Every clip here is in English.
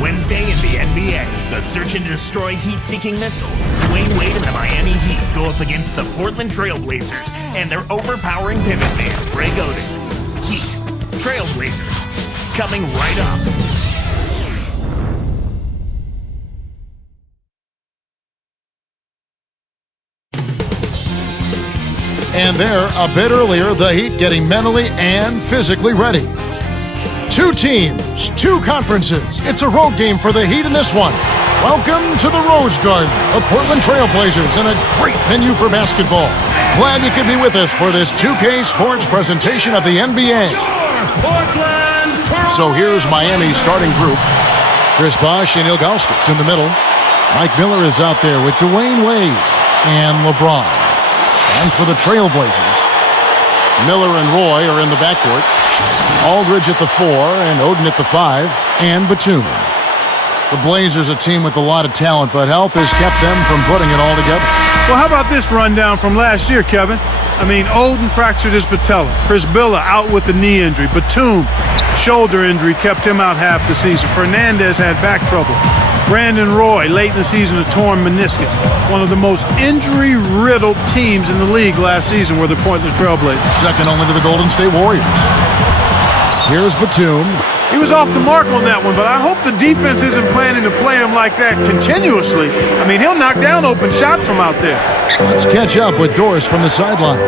Wednesday in the NBA, the search and destroy heat-seeking missile, Dwayne Wade and the Miami Heat go up against the Portland Trail Blazers and their overpowering pivot man, Greg Oden. Heat, Trail Blazers, coming right up. And there, a bit earlier, the Heat getting mentally and physically ready. Two teams, two conferences. It's a road game for the Heat in this one. Welcome to the Rose Garden, the Portland Trail Blazers, and a great venue for basketball. Glad you could be with us for this 2K Sports presentation of the NBA. So here's Miami's starting group. Chris Bosh and Ilgauskas in the middle. Mike Miller is out there with Dwayne Wade and LeBron. And for the Trail Blazers, Miller and Roy are in the backcourt. Aldridge at the 4 and Oden at the 5 and Batum. The Blazers a team with a lot of talent, but health has kept them from putting it all together. Well, how about this rundown from last year, Kevin? I mean, Oden fractured his patella. Chris Billa out with a knee injury. Batum, shoulder injury, kept him out half the season. Fernandez had back trouble. Brandon Roy, late in the season, a torn meniscus. One of the most injury-riddled teams in the league last season were the Portland Trail Blazers. Second only to the Golden State Warriors. Here's Batum. He was off the mark on that one, but I hope the defense isn't planning to play him like that continuously. I mean, he'll knock down open shots from out there. Let's catch up with Doris from the sideline.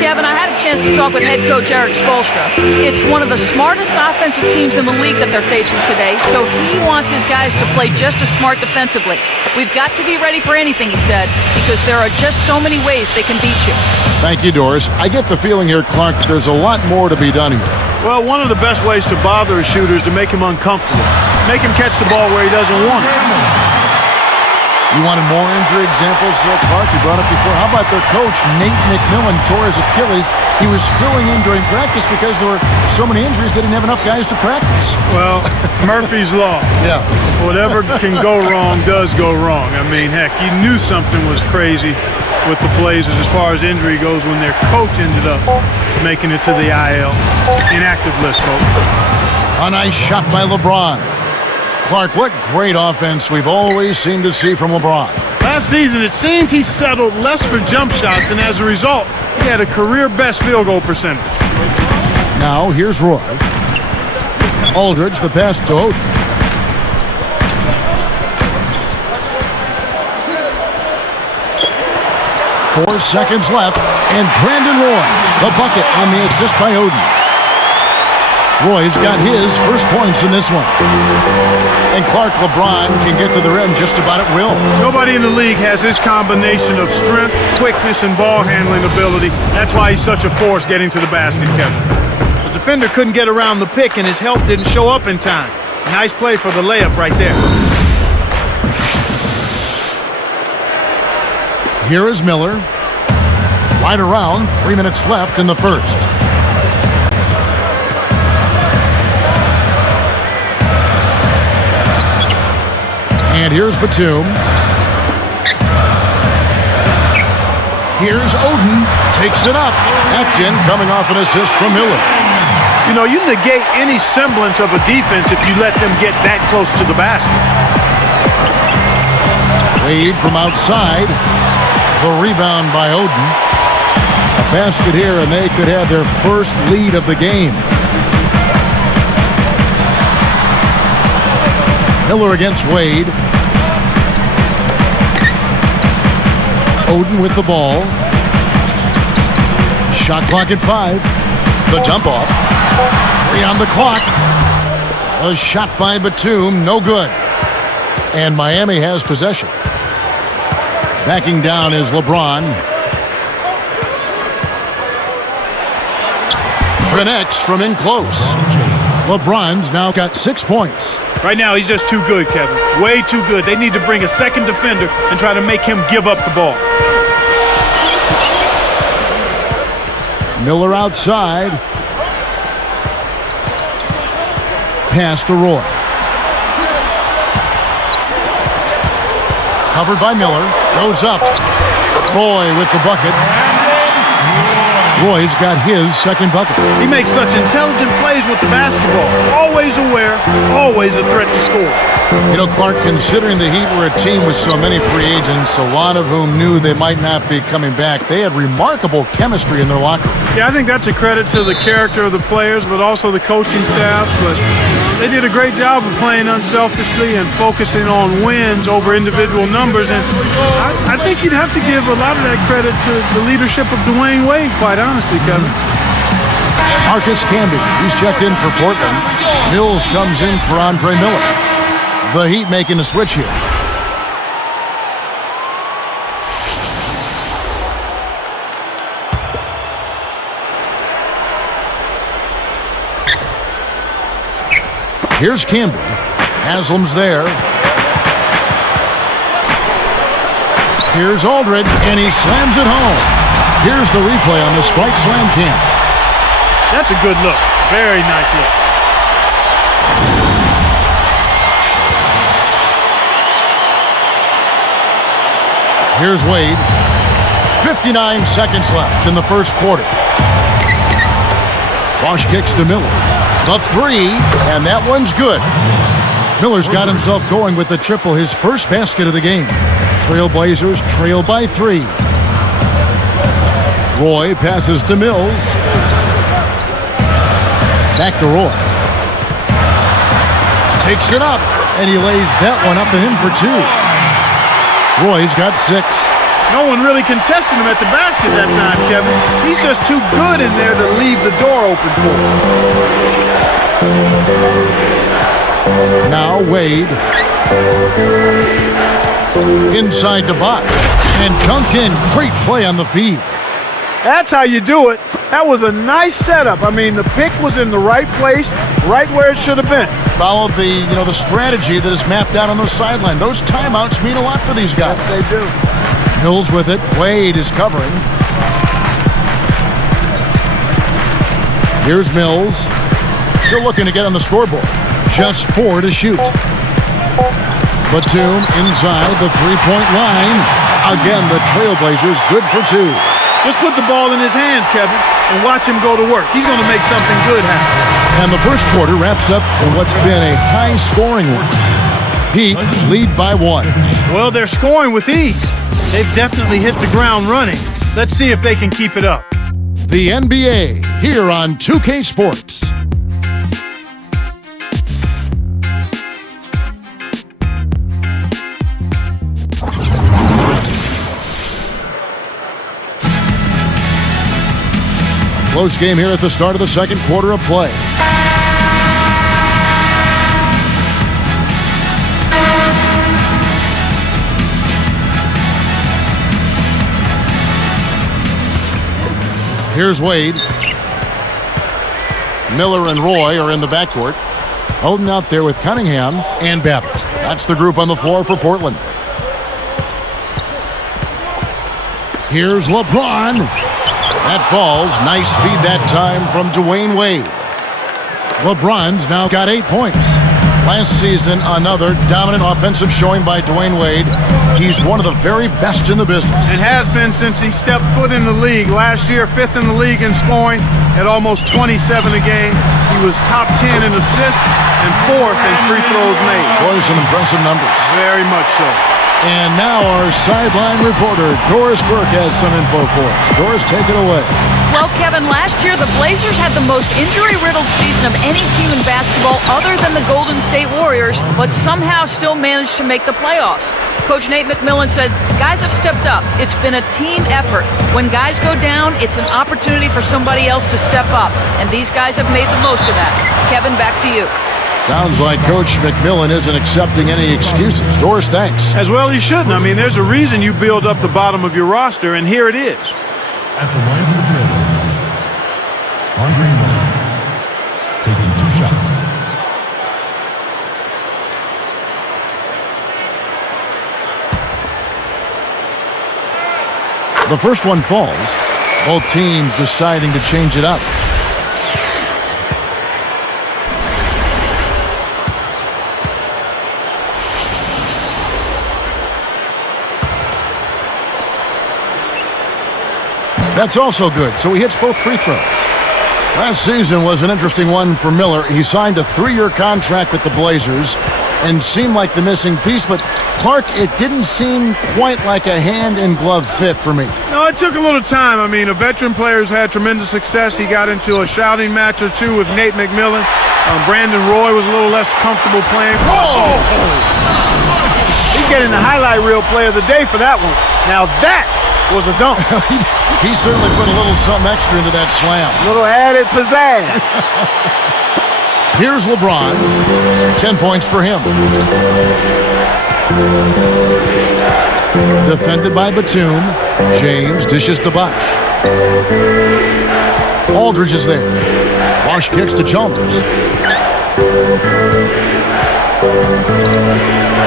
Kevin, I had a chance to talk with head coach Eric Spoelstra. It's one of the smartest offensive teams in the league that they're facing today, so he wants his guys to play just as smart defensively. We've got to be ready for anything, he said, because there are just so many ways they can beat you. Thank you, Doris. I get the feeling here, Clark, that there's a lot more to be done here. Well, one of the best ways to bother a shooter is to make him uncomfortable. Make him catch the ball where he doesn't want it. You wanted more injury examples, Clark? You brought up before. How about their coach, Nate McMillan, tore his Achilles. He was filling in during practice because there were so many injuries they didn't have enough guys to practice. Well, Murphy's Law. Yeah. Whatever can go wrong does go wrong. I mean, heck, you knew something was crazy with the Blazers as far as injury goes when their coach ended up making it to the IL. Inactive list, folks. A nice shot by LeBron. Clark, what great offense we've always seemed to see from LeBron. Last season, it seemed he settled less for jump shots, and as a result, he had a career-best field goal percentage. Now, here's Roy. Aldridge, the pass to Oden. Four seconds left, and Brandon Roy, the bucket on the assist by Oden. Roy's got his first points in this one. And Clark, LeBron can get to the rim just about at will. Nobody in the league has his combination of strength, quickness, and ball handling ability. That's why he's such a force getting to the basket, Kevin. The defender couldn't get around the pick, and his help didn't show up in time. Nice play for the layup right there. Here is Miller. Right around, 3 minutes left in the first. And here's Batum. Here's Oden. Takes it up. That's in, coming off an assist from Miller. You know, you negate any semblance of a defense if you let them get that close to the basket. Wade from outside. The rebound by Oden. A basket here, and they could have their first lead of the game. Miller against Wade. Oden with the ball. Shot clock at 5. The dump off. 3 on the clock. A shot by Batum, no good. And Miami has possession. Backing down is LeBron. Connects from in close. LeBron's now got 6 points. Right now, he's just too good, Kevin. Way too good. They need to bring a second defender and try to make him give up the ball. Miller outside. Pass to Roy. Covered by Miller. Goes up. Roy with the bucket. Roy's got his second bucket. He makes such intelligent plays with the basketball. Always aware, always a threat to score. You know, Clark, considering the Heat were a team with so many free agents, a lot of whom knew they might not be coming back, they had remarkable chemistry in their locker room. Yeah, I think that's a credit to the character of the players, but also the coaching staff. But they did a great job of playing unselfishly and focusing on wins over individual numbers. And I think you'd have to give a lot of that credit to the leadership of Dwayne Wade, quite honestly, Kevin. Marcus Camby, he's checked in for Portland. Mills comes in for Andre Miller. The Heat making a switch here. Here's Camby. Haslam's there. Here's Aldred, and he slams it home. Here's the replay on the Spike Slam cam. That's a good look. Very nice look. Here's Wade. 59 seconds left in the first quarter. Bosch kicks to Miller. The three, and that one's good. Miller's got himself going with the triple, his first basket of the game. Trailblazers trail by 3. Roy passes to Mills. Back to Roy. Takes it up, and he lays that one up and in for 2. Roy's got 6. No one really contested him at the basket that time, Kevin. He's just too good in there to leave the door open for him. Now Wade. Inside to Bosch. And dunked in. Great play on the feed. That's how you do it. That was a nice setup. I mean, the pick was in the right place, right where it should have been. Followed the strategy that is mapped out on the sideline. Those timeouts mean a lot for these guys. Yes, they do. Mills with it. Wade is covering. Here's Mills. Still looking to get on the scoreboard. Just 4 to shoot. Batum inside the three-point line. Again, the Trailblazers good for 2. Just put the ball in his hands, Kevin, and watch him go to work. He's going to make something good happen. And the first quarter wraps up in what's been a high-scoring one. Heat lead by 1. Well, they're scoring with ease. They've definitely hit the ground running. Let's see if they can keep it up. The NBA here on 2K Sports. Close game here at the start of the second quarter of play. Here's Wade. Miller and Roy are in the backcourt. Holding out there with Cunningham and Babbitt. That's the group on the floor for Portland. Here's LeBron. That falls. Nice feed that time from Dwayne Wade. LeBron's now got 8 points. Last season, another dominant offensive showing by Dwayne Wade. He's one of the very best in the business. And has been since he stepped foot in the league. Last year, 5th in the league in scoring at almost 27 a game. He was top 10 in assists and 4th in free throws made. Boy, some impressive numbers. Very much so. And now our sideline reporter, Doris Burke, has some info for us. Doris, take it away. Well, Kevin, last year the Blazers had the most injury-riddled season of any team in basketball other than the Golden State Warriors, but somehow still managed to make the playoffs. Coach Nate McMillan said, guys have stepped up. It's been a team effort. When guys go down, it's an opportunity for somebody else to step up, and these guys have made the most of that. Kevin, back to you. Sounds like Coach McMillan isn't accepting any excuses. Doris, thanks. As well he shouldn't. I mean, there's a reason you build up the bottom of your roster, and here it is. At the line of the Trailblazers, Andre Miller, taking 2 shots. The first one falls. Both teams deciding to change it up. That's also good, so he hits both free throws. Last season was an interesting one for Miller. He signed a 3-year contract with the Blazers and seemed like the missing piece, but Clark, it didn't seem quite like a hand-in-glove fit for me. No, it took a little time. I mean, a veteran player's had tremendous success. He got into a shouting match or two with Nate McMillan. Brandon Roy was a little less comfortable playing. Oh! He's getting the highlight reel player of the day for that one. Now that was a dunk. He certainly put a little something extra into that slam. Little added pizzazz. Here's LeBron. 10 points for him. Defended by Batum. James dishes to Bosh. Aldridge is there. Bosh kicks to Chalmers.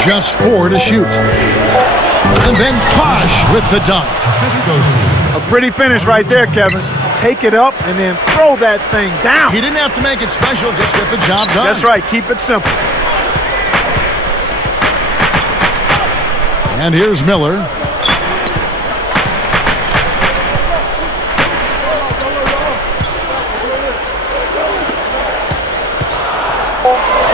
Just 4 to shoot. And then Bosh with the dunk. Assist goes to A pretty finish right there, Kevin. Take it up and then throw that thing down. He didn't have to make it special, just get the job done. That's right. Keep it simple. And here's Miller.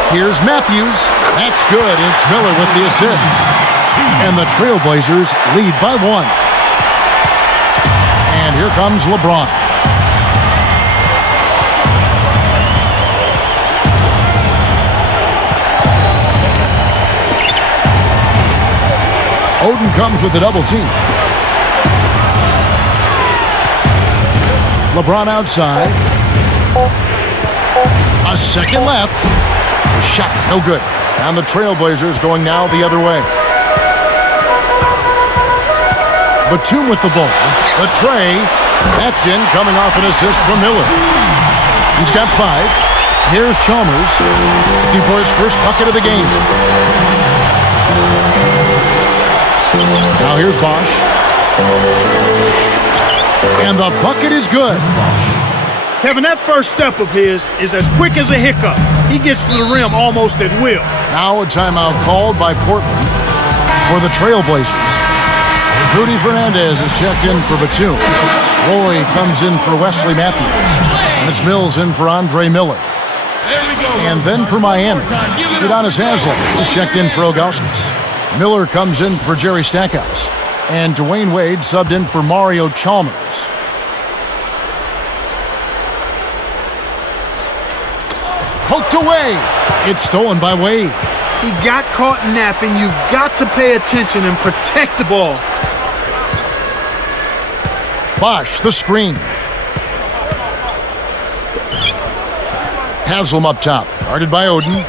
Here's Matthews. That's good. It's Miller with the assist. And the Trailblazers lead by 1. And here comes LeBron. Oden comes with a double team. LeBron outside. A second left. The shot, no good. And the Trailblazers going now the other way. Batum with the ball. The tray. That's in, coming off an assist from Miller. He's got 5. Here's Chalmers. Looking for his first bucket of the game. Now here's Bosh. And the bucket is good. Kevin, that first step of his is as quick as a hiccup. He gets to the rim almost at will. Now a timeout called by Portland for the Trailblazers. Rudy Fernandez is checked in for Batum. Roy comes in for Wesley Matthews. And it's Mills in for Andre Miller. And then for Miami, Udonis Haslem is checked in for Ilgauskas. Miller comes in for Jerry Stackhouse. And Dwayne Wade subbed in for Mario Chalmers. Hooked away. It's stolen by Wade. He got caught napping. You've got to pay attention and protect the ball. Bosh, the screen. Haslem up top, guarded by Oden.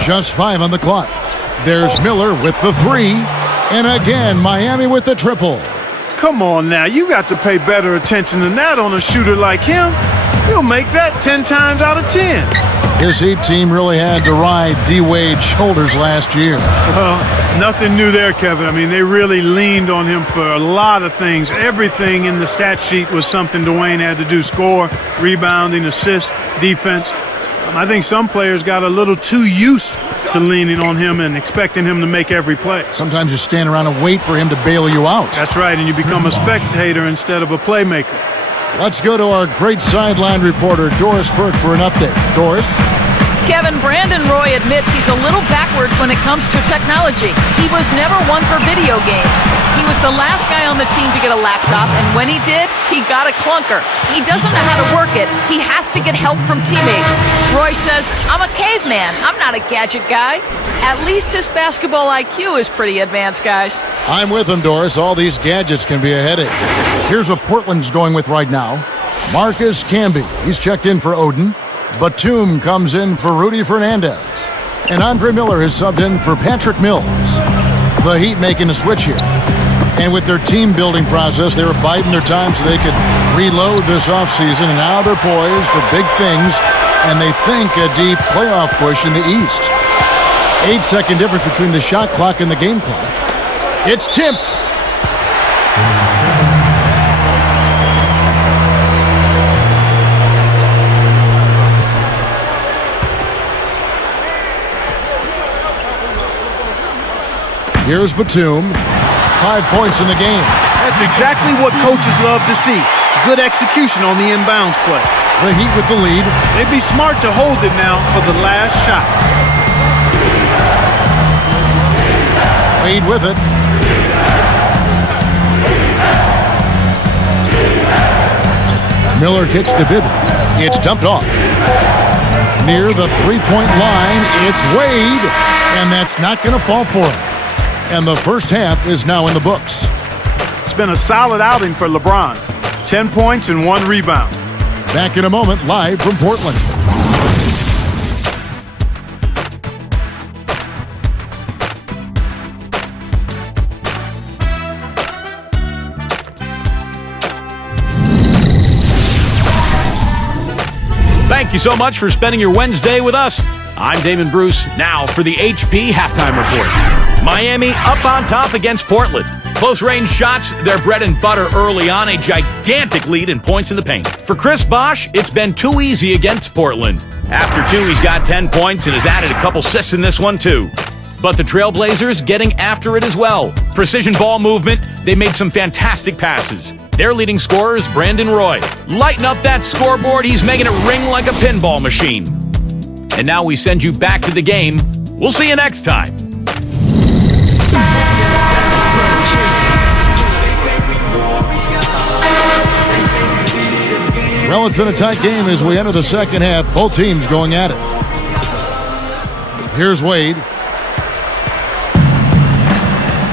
Just 5 on the clock. There's Miller with the 3. And again, Miami with the triple. Come on now, you got to pay better attention than that on a shooter like him. He'll make that 10 times out of 10. His Heat team really had to ride D-Wade's shoulders last year. Nothing new there, Kevin. I mean, they really leaned on him for a lot of things. Everything in the stat sheet was something Dwayne had to do. Score, rebounding, assist, defense. I think some players got a little too used to leaning on him and expecting him to make every play. Sometimes you stand around and wait for him to bail you out. That's right, and you become a spectator instead of a playmaker. Let's go to our great sideline reporter, Doris Burke, for an update. Doris? Kevin, Brandon Roy admits he's a little backwards when it comes to technology. He was never one for video games. He was the last guy on the team to get a laptop, and when he did, he got a clunker. He doesn't know how to work it. He has to get help from teammates. Roy says, I'm a caveman. I'm not a gadget guy. At least his basketball IQ is pretty advanced, guys. I'm with him, Doris. All these gadgets can be a headache. Here's what Portland's going with right now. Marcus Camby. He's checked in for Oden. Batum comes in for Rudy Fernandez. And Andre Miller has subbed in for Patrick Mills. The Heat making a switch here. And with their team-building process, they were biding their time so they could reload this offseason. And now they're poised for big things. And they think a deep playoff push in the East. 8-second difference between the shot clock and the game clock. It's tipped. Here's Batum. 5 points in the game. That's exactly what coaches love to see. Good execution on the inbounds play. The Heat with the lead. They'd be smart to hold it now for the last shot. Wade with it. Miller kicks to Bibby. It's dumped off. Near the three-point line, it's Wade, and that's not going to fall for him. And the first half is now in the books. It's been a solid outing for LeBron. 10 points and 1 rebound. Back in a moment, live from Portland. Thank you so much for spending your Wednesday with us. I'm Damon Bruce. Now for the HP Halftime Report. Miami up on top against Portland. Close-range shots, their bread and butter early on, a gigantic lead in points in the paint. For Chris Bosh, it's been too easy against Portland. After 2, he's got 10 points and has added a couple assists in this one, too. But the Trailblazers getting after it as well. Precision ball movement, they made some fantastic passes. Their leading scorer is Brandon Roy. Lighten up that scoreboard, he's making it ring like a pinball machine. And now we send you back to the game. We'll see you next time. Well, it's been a tight game as we enter the second half. Both teams going at it. Here's Wade.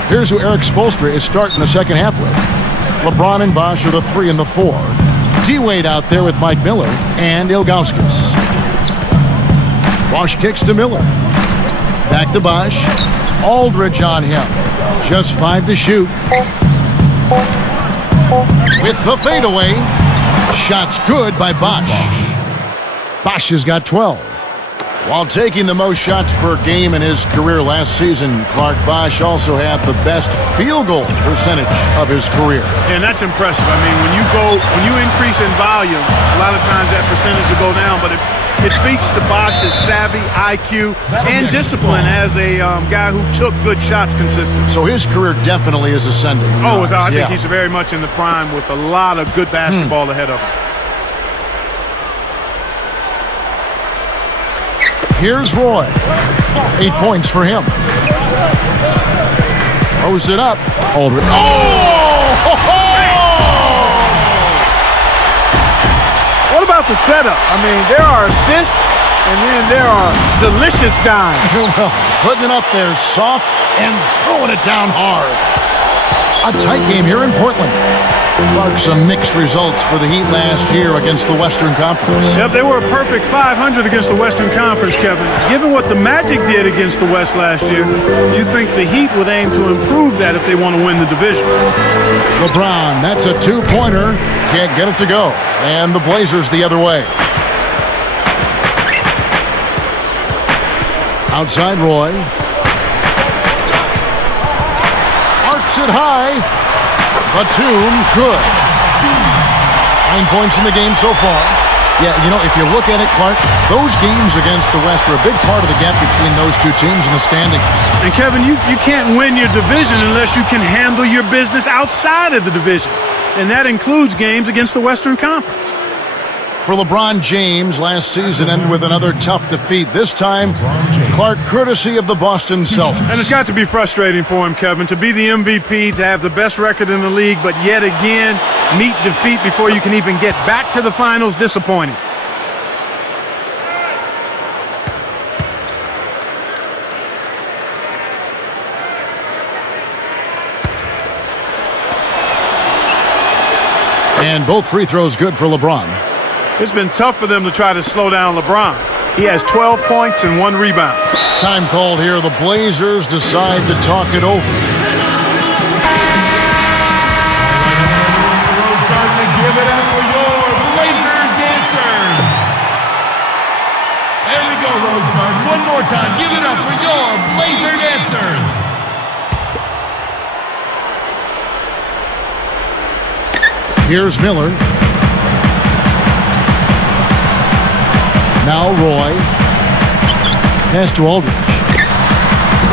Here's who Eric Spoelstra is starting the second half with. LeBron and Bosh are the 3 and the 4. D-Wade out there with Mike Miller and Ilgauskas. Bosh kicks to Miller. Back to Bosh. Aldridge on him. Just 5 to shoot. With the fadeaway. Shots good by Bosh. Bosh has got 12. While taking the most shots per game in his career last season, Clark Bosh also had the best field goal percentage of his career. And that's impressive. I mean, when you increase in volume, a lot of times that percentage will go down, but it speaks to Bosh's savvy, IQ, and discipline as a guy who took good shots consistently. So his career definitely is ascending. I think he's very much in the prime with a lot of good basketball ahead of him. Here's Roy. 8 points for him. Throws it up. Aldridge. Oh! What about the setup? I mean, there are assists, and then there are delicious dimes. Well, putting it up there soft and throwing it down hard. A tight game here in Portland. Clark, some mixed results for the Heat last year against the Western Conference. Yep, they were a perfect 500 against the Western Conference, Kevin. Given what the Magic did against the West last year, you think the Heat would aim to improve that if they want to win the division. LeBron, that's a 2-pointer. Can't get it to go. And the Blazers the other way. Outside Roy. Arcs it high. Batum, good. 9 points in the game so far. Yeah, you know, if you look at it, Clark, those games against the West are a big part of the gap between those two teams in the standings. And Kevin, you can't win your division unless you can handle your business outside of the division. And that includes games against the Western Conference. For LeBron James, last season ended with another tough defeat. This time, Clark, courtesy of the Boston Celtics. And it's got to be frustrating for him, Kevin, to be the MVP, to have the best record in the league, but yet again, meet defeat before you can even get back to the finals. Disappointing. And both free throws good for LeBron. It's been tough for them to try to slow down LeBron. He has 12 points and 1 rebound. Time called here. The Blazers decide to talk it over. Rose Garden, give it up for your Blazer dancers. There we go, Rose Garden. One more time. Give it up for your Blazer dancers. Here's Miller. Now Roy. Pass to Aldridge.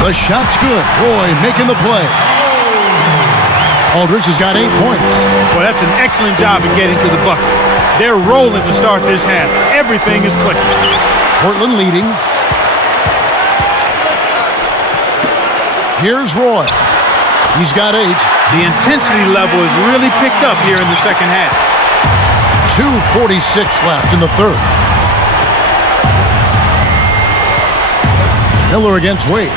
The shot's good. Roy making the play. Aldridge has got 8 points. Well, that's an excellent job in getting to the bucket. They're rolling to start this half. Everything is clicking. Portland leading. Here's Roy. He's got 8. The intensity level is really picked up here in the second half. 2:46 left in the third. Miller against Wade.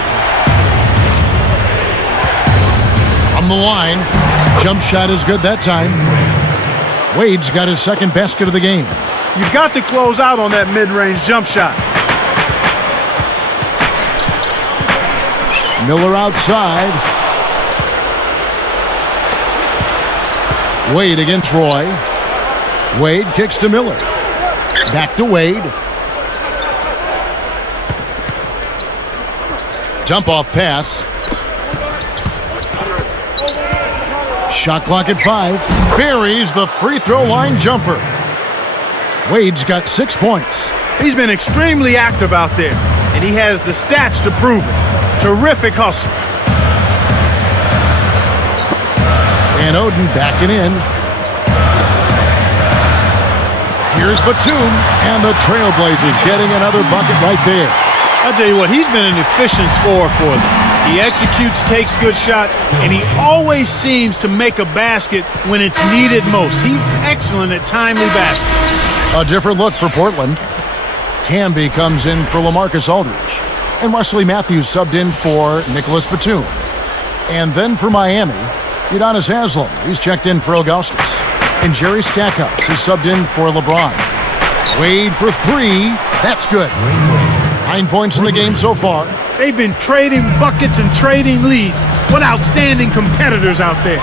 From the line. Jump shot is good that time. Wade's got his second basket of the game. You've got to close out on that mid-range jump shot. Miller outside. Wade against Roy. Wade kicks to Miller. Back to Wade. Jump off pass. Shot clock at 5. Buries the free throw line jumper. Wade's got 6 points. He's been extremely active out there, and he has the stats to prove it. Terrific hustle. And Oden backing in. Here's Batum, and the Trailblazers getting another bucket right there. I'll tell you what, he's been an efficient scorer for them. He executes, takes good shots, and he always seems to make a basket when it's needed most. He's excellent at timely baskets. A different look for Portland. Camby comes in for LaMarcus Aldridge. And Wesley Matthews subbed in for Nicholas Batum. And then for Miami, Udonis Haslem. He's checked in for Ilgauskas. And Jerry Stackhouse is subbed in for LeBron. Wade for 3. That's good. 9 points in the game so far. They've been trading buckets and trading leads. What outstanding competitors out there.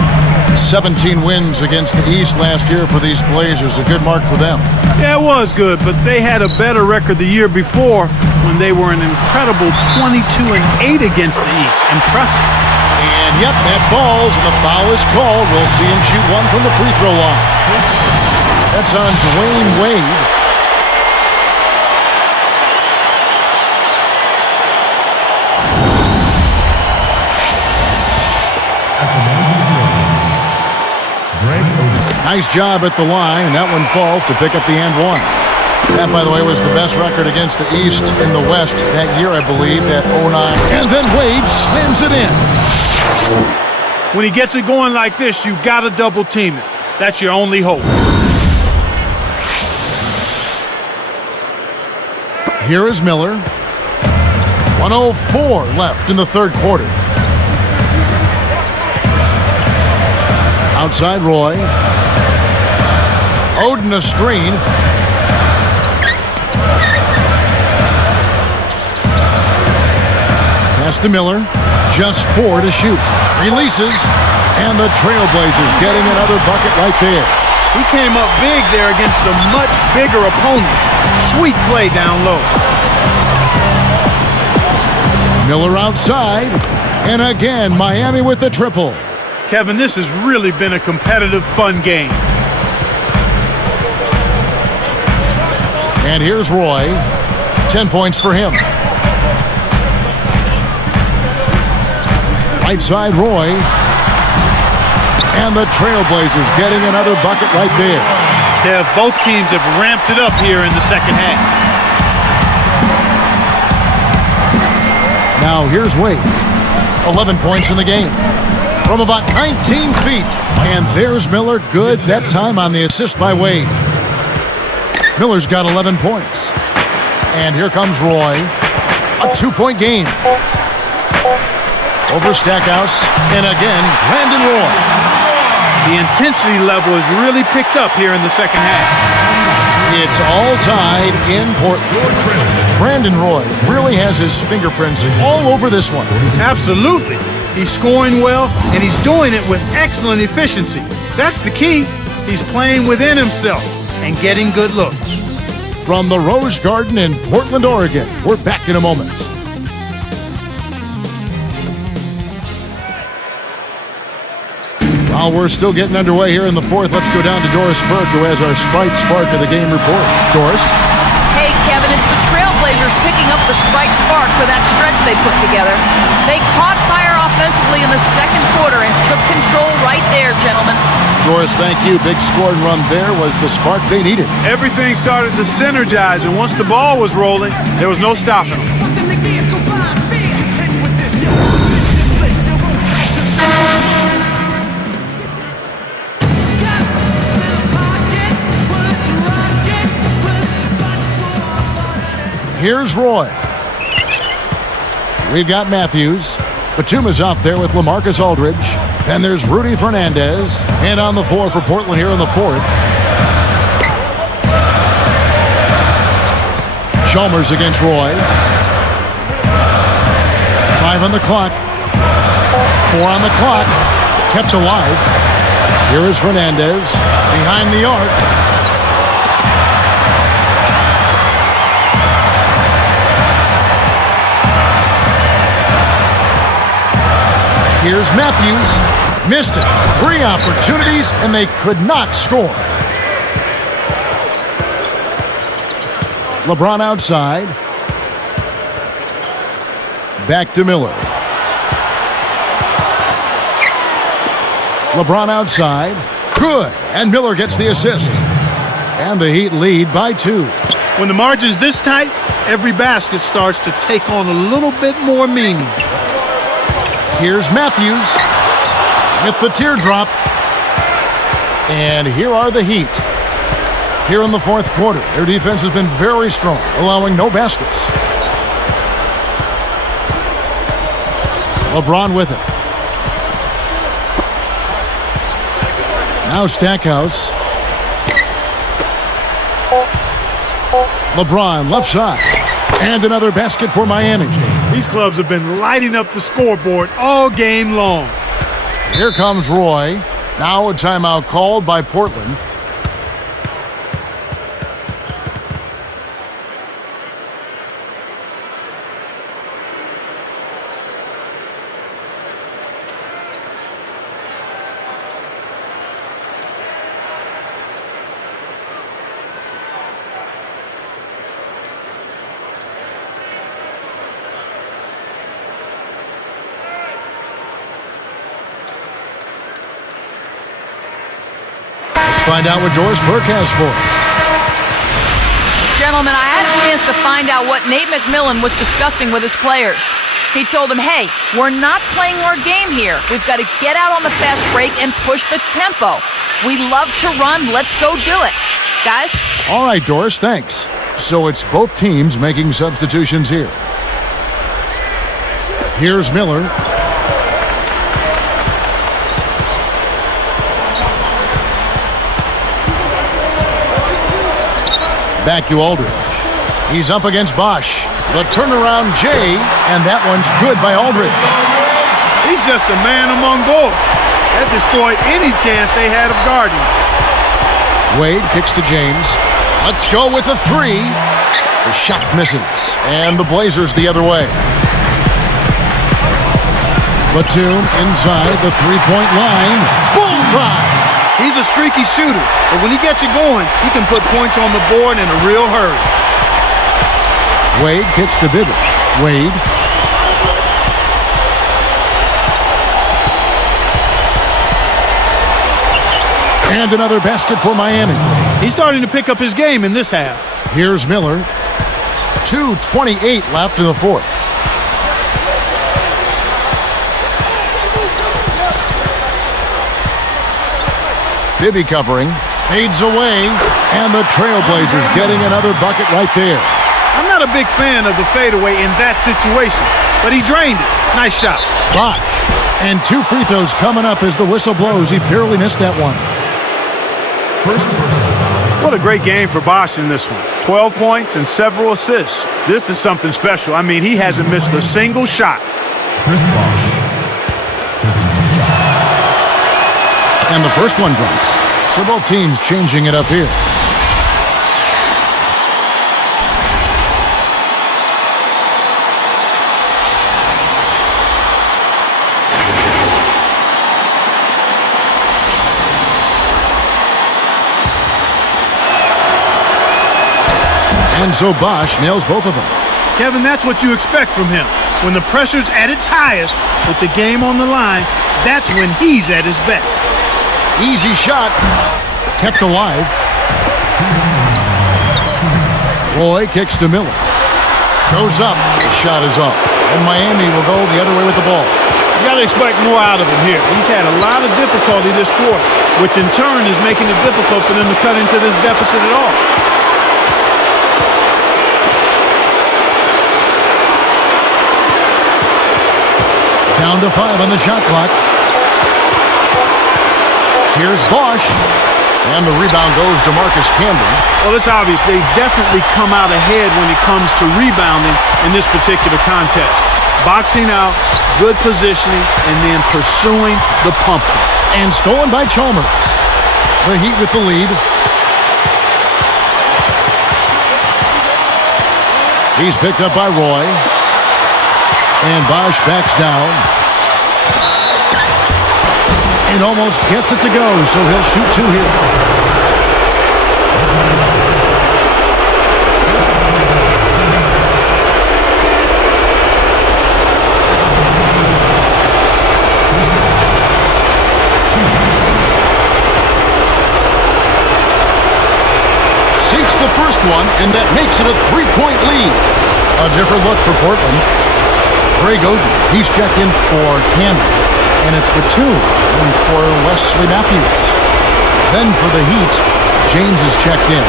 17 wins against the East last year for these Blazers. A good mark for them. Yeah, it was good, but they had a better record the year before when they were an incredible 22-8 against the East. Impressive. And yep, that falls, and the foul is called. We'll see him shoot one from the free throw line. That's on Dwayne Wade. Nice job at the line, and that one falls to pick up the and one. That, by the way, was the best record against the East in the West that year, I believe, that 09. And then Wade slams it in. When he gets it going like this, you got to double team it. That's your only hope. Here is Miller. 1:04 left in the third quarter. Outside Roy. Oden a screen. Pass to Miller. Just 4 to shoot. Releases. And the Trailblazers getting another bucket right there. He came up big there against the much bigger opponent. Sweet play down low. Miller outside. And again, Miami with the triple. Kevin, this has really been a competitive, fun game. And here's Roy. 10 points for him. Right side Roy. And the Trailblazers getting another bucket right there. Kev, both teams have ramped it up here in the second half. Now here's Wade. 11 points in the game. From about 19 feet. And there's Miller. Good that time on the assist by Wade. Miller's got 11 points. And here comes Roy. A 2-point game. Over Stackhouse. And again, Brandon Roy. The intensity level has really picked up here in the second half. It's all tied in Portland. Brandon Roy really has his fingerprints all over this one. Absolutely. He's scoring well, and he's doing it with excellent efficiency. That's the key. He's playing within himself and getting good looks. From the Rose Garden in Portland, Oregon, we're back in a moment. While we're still getting underway here in the fourth, let's go down to Doris Burke, who has our Sprite Spark of the Game report. Doris? Hey, Kevin, it's the Trailblazers picking up the Sprite Spark for that stretch they put together. They caught fire offensively in the second quarter and took control right there, gentlemen. Doris, thank you. Big scoring run there was the spark they needed. Everything started to synergize, and once the ball was rolling, there was no stopping them. Here's Roy. We've got Matthews. Batum is out there with LaMarcus Aldridge. Then there's Rudy Fernandez. And on the floor for Portland here in the fourth. Chalmers against Roy. 5 on the clock. 4 on the clock. Kept alive. Here is Fernandez behind the arc. Here's Matthews. Missed it. 3 opportunities, and they could not score. LeBron outside. Back to Miller. LeBron outside. Good. And Miller gets the assist. And the Heat lead by 2. When the margin's this tight, every basket starts to take on a little bit more meaning. Here's Matthews with the teardrop. And here are the Heat. Here in the fourth quarter, their defense has been very strong, allowing no baskets. LeBron with it. Now Stackhouse. LeBron left side. And another basket for Miami. These clubs have been lighting up the scoreboard all game long. Here comes Roy. Now a timeout called by Portland. Find out what Doris Burke has for us. Gentlemen, I had a chance to find out what Nate McMillan was discussing with his players. He told them, hey, we're not playing our game here. We've got to get out on the fast break and push the tempo. We love to run. Let's go do it. Guys? All right, Doris, thanks. So it's both teams making substitutions here. Here's Miller. Back to Aldridge. He's up against Bosch. The turnaround Jay, and that one's good by Aldridge. He's just a man among boys. That destroyed any chance they had of guarding. Wade kicks to James. Let's go with a 3. The shot misses, and the Blazers the other way. Batum inside the three-point line. Bullseye! He's a streaky shooter, but when he gets it going, he can put points on the board in a real hurry. Wade kicks to Bibbett. Wade. And another basket for Miami. He's starting to pick up his game in this half. Here's Miller. 2:28 left in the fourth. Bibby covering, fades away, and the Trailblazers getting another bucket right there. I'm not a big fan of the fadeaway in that situation, but he drained it. Nice shot. Bosch. And 2 free throws coming up as the whistle blows. He barely missed that one. What a great game for Bosch in this one. 12 points and several assists. This is something special. I mean, he hasn't missed a single shot. Chris Bosch taking 2 shots. And the first one drops. So both teams changing it up here. And so Bosch nails both of them. Kevin, that's what you expect from him. When the pressure's at its highest, with the game on the line, that's when he's at his best. Easy shot. Kept alive. Roy kicks to Miller. Goes up. The shot is off. And Miami will go the other way with the ball. You got to expect more out of him here. He's had a lot of difficulty this quarter, which in turn is making it difficult for them to cut into this deficit at all. Down to 5 on the shot clock. Here's Bosch. And the rebound goes to Marcus Camden. Well, it's obvious they definitely come out ahead when it comes to rebounding in this particular contest. Boxing out, good positioning, and then pursuing the pump. And stolen by Chalmers. The Heat with the lead. He's picked up by Roy. And Bosch backs down. And almost gets it to go, so he'll shoot 2 here. Seeks the first one, and that makes it a 3-point lead. A different look for Portland. Greg Oden, he's checked in for Camden. And it's Batum in for Wesley Matthews. Then for the Heat, James is checked in.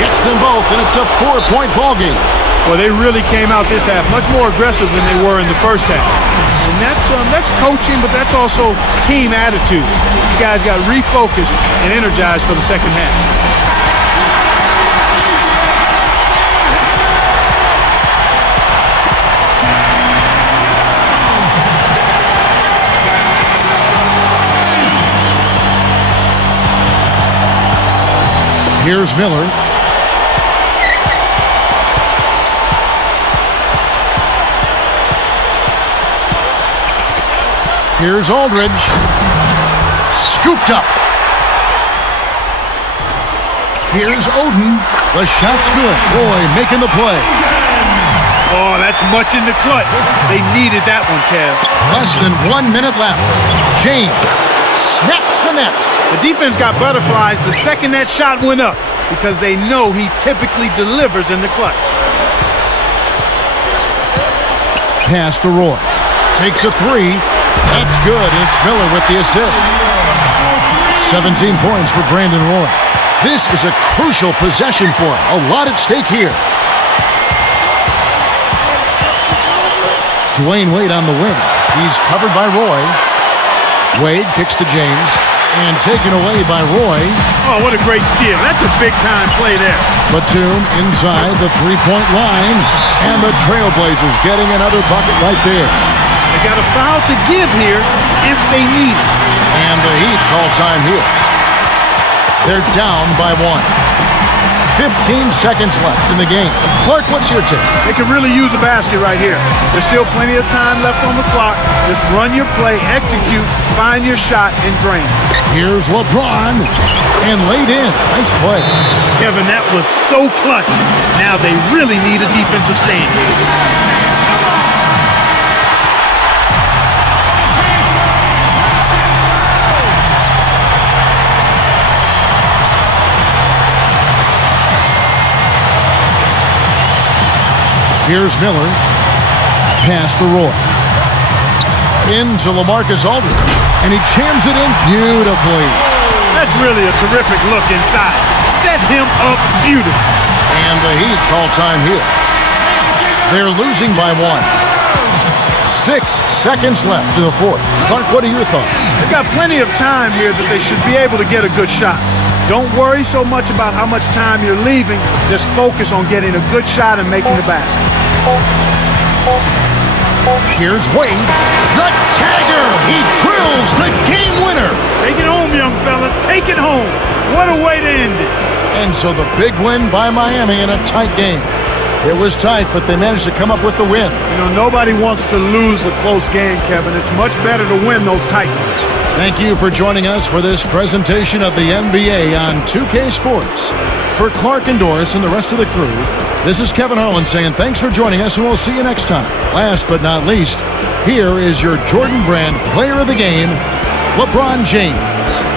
Gets them both, and it's a 4-point ball game. Well, they really came out this half much more aggressive than they were in the first half. And that's coaching, but that's also team attitude. These guys got refocused and energized for the second half. Here's Miller. Here's Aldridge. Scooped up. Here's Oden. The shot's good. Roy making the play. Oh, that's much in the clutch. They needed that one, Kev. Less than 1 minute left. James snaps the net. The defense got butterflies the second that shot went up because they know he typically delivers in the clutch. Pass to Roy. Takes a 3. That's good. It's Miller with the assist. 17 points for Brandon Roy. This is a crucial possession for him. A lot at stake here. Dwayne Wade on the wing. He's covered by Roy. Wade kicks to James. And taken away by Roy. Oh, what a great steal. That's a big-time play there. Batum inside the 3-point line. And the Trailblazers getting another bucket right there. They got a foul to give here if they need it. And the Heat call time here. They're down by 1. 15 seconds left in the game. Clark, what's your take? They could really use a basket right here. There's still plenty of time left on the clock. Just run your play, execute, find your shot, and drain. Here's LeBron. And laid in. Nice play. Kevin, that was so clutch. Now they really need a defensive stand. Here's Miller. Pass to Roy. Into LaMarcus Aldridge. And he jams it in beautifully. That's really a terrific look inside. Set him up beautifully. And the Heat call time here. They're losing by 1. 6 seconds left to the fourth. Clark, what are your thoughts? They've got plenty of time here that they should be able to get a good shot. Don't worry so much about how much time you're leaving. Just focus on getting a good shot and making the basket. Here's Wade. The tagger. He drills the game winner. Take it home, young fella. Take it home. What a way to end it. And so the big win by Miami in a tight game. It was tight, but they managed to come up with the win. You know, nobody wants to lose a close game, Kevin. It's much better to win those tight ones. Thank you for joining us for this presentation of the NBA on 2K Sports. For Clark and Doris and the rest of the crew, this is Kevin Harlan saying thanks for joining us, and we'll see you next time. Last but not least, here is your Jordan Brand player of the game, LeBron James.